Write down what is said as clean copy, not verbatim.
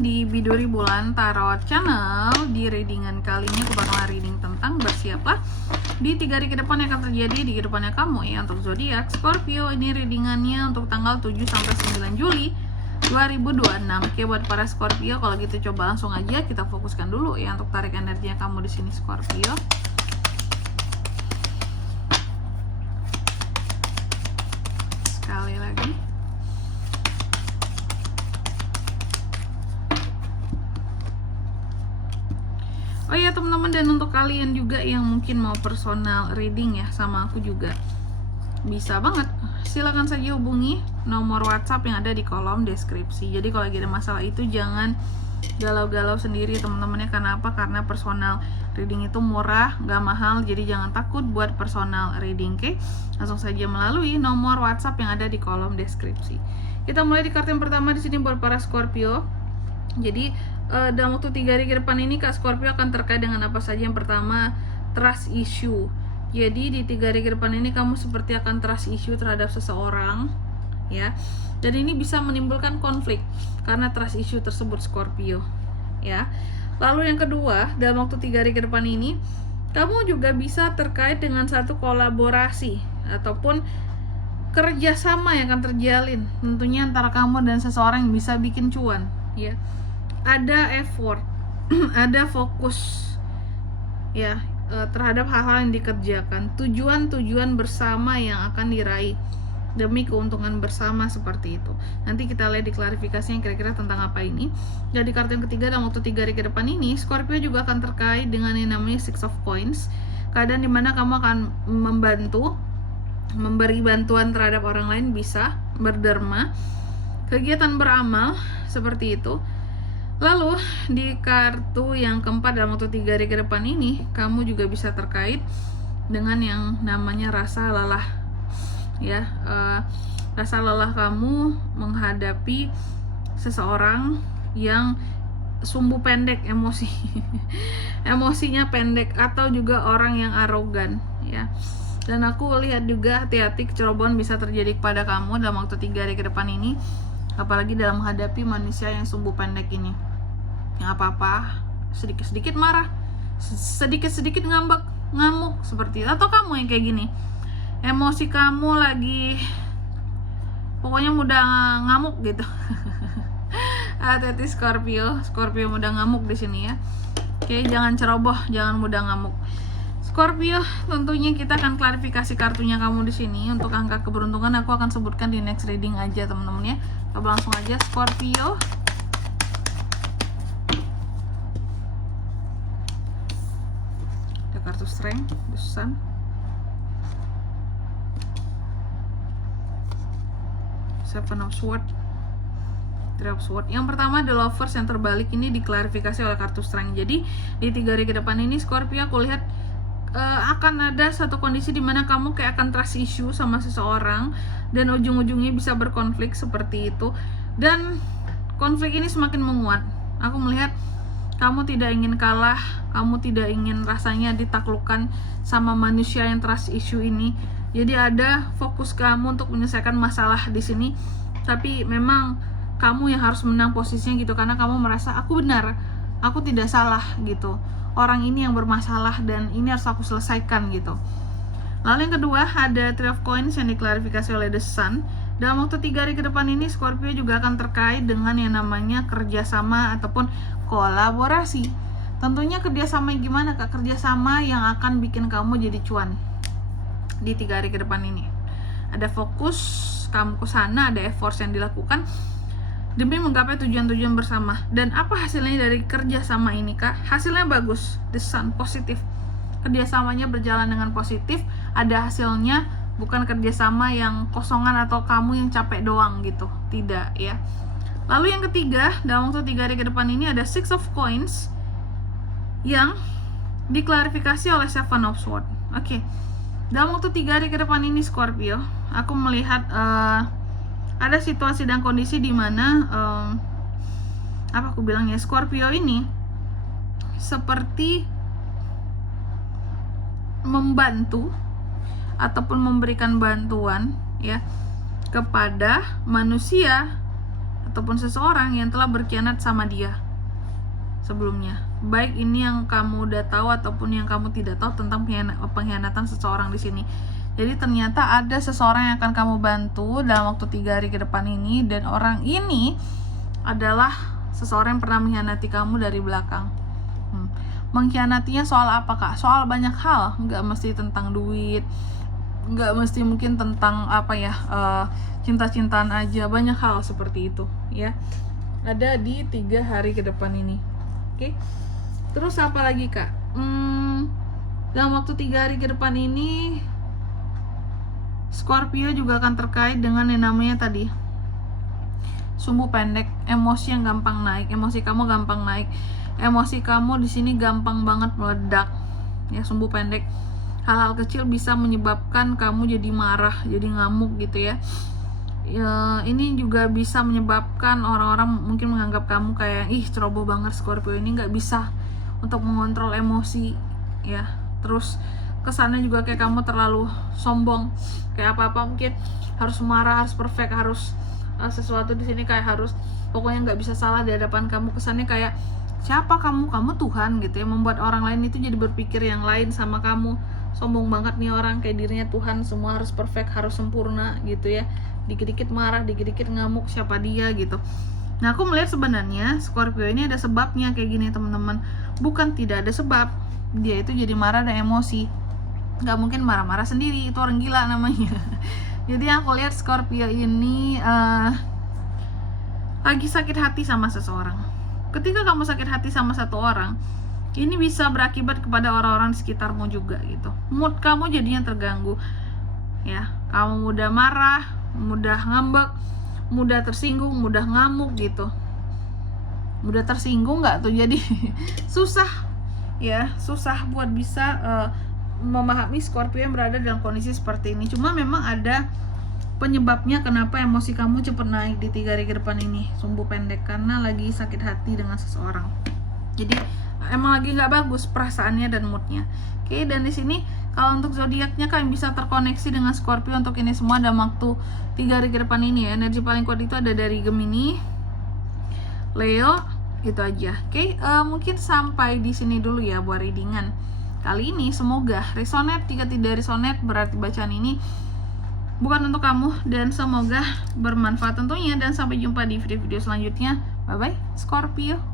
datang di Biduri Bulan Tarot Channel. Di readingan kali ini aku bakal reading tentang bersiaplah di 3 hari ke depan yang akan terjadi di kehidupannya kamu ya untuk zodiak Scorpio. Ini readingannya untuk tanggal 7 sampai 9 Juli 2026. Oke, buat para Scorpio, kalau gitu coba langsung aja kita fokuskan dulu ya untuk tarik energinya kamu di sini Scorpio. Sekali lagi. Oh iya teman-teman, dan untuk kalian juga yang mungkin mau personal reading ya sama aku juga bisa banget, silakan saja hubungi nomor WhatsApp yang ada di kolom deskripsi. Jadi kalau lagi ada masalah itu jangan galau-galau sendiri teman-temannya. Karena apa? Karena personal reading itu murah, gak mahal. Jadi jangan takut buat personal reading, oke? Langsung saja melalui nomor WhatsApp yang ada di kolom deskripsi. Kita mulai di kartu yang pertama di sini buat para Scorpio. Jadi dalam waktu 3 hari ke depan ini Kak Scorpio akan terkait dengan apa saja. Yang pertama, trust issue. Jadi di 3 hari ke depan ini kamu seperti akan trust issue terhadap seseorang ya. Dan ini bisa menimbulkan konflik karena trust issue tersebut Scorpio ya. Lalu yang kedua, dalam waktu 3 hari ke depan ini kamu juga bisa terkait dengan satu kolaborasi ataupun kerjasama yang akan terjalin tentunya antara kamu dan seseorang yang bisa bikin cuan ya. Ada effort, ada fokus ya terhadap hal-hal yang dikerjakan, tujuan-tujuan bersama yang akan diraih demi keuntungan bersama seperti itu. Nanti kita lihat di klarifikasinya kira-kira tentang apa ini. Jadi kartu yang ketiga, dalam waktu 3 hari ke depan ini Scorpio juga akan terkait dengan yang namanya Six of Coins, keadaan dimana kamu akan membantu, memberi bantuan terhadap orang lain, bisa berderma, kegiatan beramal seperti itu. Lalu di kartu yang keempat, dalam waktu 3 hari ke depan ini kamu juga bisa terkait dengan yang namanya rasa lelah ya. Rasa lelah kamu menghadapi seseorang yang sumbu pendek emosi emosinya pendek, atau juga orang yang arogan ya. Dan aku lihat juga hati-hati kecerobohan bisa terjadi kepada kamu dalam waktu 3 hari ke depan ini, apalagi dalam menghadapi manusia yang sumbu pendek ini. Yang apa-apa sedikit-sedikit marah, sedikit-sedikit ngamuk seperti itu. Atau kamu yang kayak gini, emosi kamu lagi pokoknya mudah ngamuk gitu. Hati-hati Scorpio mudah ngamuk di sini ya. Oke, jangan ceroboh, jangan mudah ngamuk Scorpio. Tentunya kita akan klarifikasi kartunya kamu di sini. Untuk angka keberuntungan aku akan sebutkan di next reading aja teman-teman ya. Coba langsung aja Scorpio. Ada kartu Strength, The Sun, Seven of Swords, Three of Swords. Yang pertama The Lovers yang terbalik, ini diklarifikasi oleh kartu Strength. Jadi di 3 hari ke depan ini Scorpio aku lihat akan ada satu kondisi dimana kamu kayak akan trust issue sama seseorang dan ujung-ujungnya bisa berkonflik seperti itu. Dan konflik ini semakin menguat. Aku melihat kamu tidak ingin kalah, kamu tidak ingin rasanya ditaklukkan sama manusia yang trust issue ini. Jadi ada fokus kamu untuk menyelesaikan masalah di sini, tapi memang kamu yang harus menang posisinya gitu, karena kamu merasa aku benar, aku tidak salah gitu. Orang ini yang bermasalah dan ini harus aku selesaikan gitu. Lalu yang kedua ada Three of Coins yang diklarifikasi oleh The Sun. Dalam waktu 3 hari ke depan ini Scorpio juga akan terkait dengan yang namanya kerjasama ataupun kolaborasi. Tentunya kerjasama yang gimana Kak? Kerjasama yang akan bikin kamu jadi cuan di 3 hari ke depan ini. Ada fokus kamu ke sana, ada effort yang dilakukan demi menggapai tujuan-tujuan bersama. Dan apa hasilnya dari kerjasama ini Kak? Hasilnya bagus, The Sun, positif. Kerjasamanya berjalan dengan positif, ada hasilnya, bukan kerjasama yang kosongan atau kamu yang capek doang gitu, tidak ya. Lalu yang ketiga, dalam waktu 3 hari ke depan ini ada Six of Coins yang diklarifikasi oleh Seven of Swords. Oke. Dalam waktu 3 hari ke depan ini Scorpio, aku melihat ada situasi dan kondisi di mana apa aku bilangnya, Scorpio ini seperti membantu ataupun memberikan bantuan ya kepada manusia ataupun seseorang yang telah berkhianat sama dia sebelumnya. Baik ini yang kamu udah tahu ataupun yang kamu tidak tahu tentang pengkhianatan seseorang di sini. Jadi ternyata ada seseorang yang akan kamu bantu dalam waktu 3 hari ke depan ini, dan orang ini adalah seseorang yang pernah mengkhianati kamu dari belakang. Mengkhianatinya soal apa, Kak? Soal banyak hal, nggak mesti tentang duit, nggak mesti mungkin tentang apa ya, cinta-cintaan aja, banyak hal seperti itu ya. Ada di 3 hari ke depan ini. Oke. Terus apa lagi, Kak? Dalam waktu 3 hari ke depan ini Scorpio juga akan terkait dengan yang namanya tadi sumbu pendek, emosi yang gampang naik, emosi kamu gampang naik. Emosi kamu di sini gampang banget meledak. Ya, sumbu pendek. Hal-hal kecil bisa menyebabkan kamu jadi marah, jadi ngamuk gitu ya. Ini juga bisa menyebabkan orang-orang mungkin menganggap kamu kayak ceroboh banget, Scorpio ini nggak bisa untuk mengontrol emosi ya. Terus kesannya juga kayak kamu terlalu sombong, kayak apa-apa mungkin harus marah, harus perfect, harus sesuatu di sini kayak harus pokoknya nggak bisa salah di hadapan kamu. Kesannya kayak siapa kamu Tuhan gitu ya, membuat orang lain itu jadi berpikir yang lain sama kamu. Sombong banget nih orang, kayak dirinya Tuhan, semua harus perfect, harus sempurna gitu ya. Dikit-dikit marah, dikit-dikit ngamuk, siapa dia gitu. Nah, aku melihat sebenarnya Scorpio ini ada sebabnya kayak gini teman-teman. Bukan tidak ada sebab, dia itu jadi marah dan emosi. Gak mungkin marah-marah sendiri, itu orang gila namanya. Jadi aku lihat Scorpio ini lagi sakit hati sama seseorang. Ketika kamu sakit hati sama satu orang, ini bisa berakibat kepada orang-orang di sekitarmu juga gitu. Mood kamu jadinya terganggu ya. Kamu mudah marah, mudah ngambek, mudah tersinggung, mudah ngamuk gitu. Mudah tersinggung nggak tuh? Jadi susah ya, susah buat bisa memahami Scorpio yang berada dalam kondisi seperti ini. Cuma memang ada penyebabnya kenapa emosi kamu cepat naik di 3 hari ke depan ini, sumbu pendek, karena lagi sakit hati dengan seseorang. Jadi emang lagi nggak bagus perasaannya dan moodnya. Oke, dan di sini kalau untuk zodiaknya kalian bisa terkoneksi dengan Scorpio untuk ini semua dalam waktu 3 hari ke depan ini ya. Energi paling kuat itu ada dari Gemini, Leo, itu aja. Oke, mungkin sampai di sini dulu ya buat readingan kali ini. Semoga resonate. Jika tidak resonate berarti bacaan ini bukan untuk kamu, dan semoga bermanfaat tentunya, dan sampai jumpa di video-video selanjutnya. Bye bye Scorpio.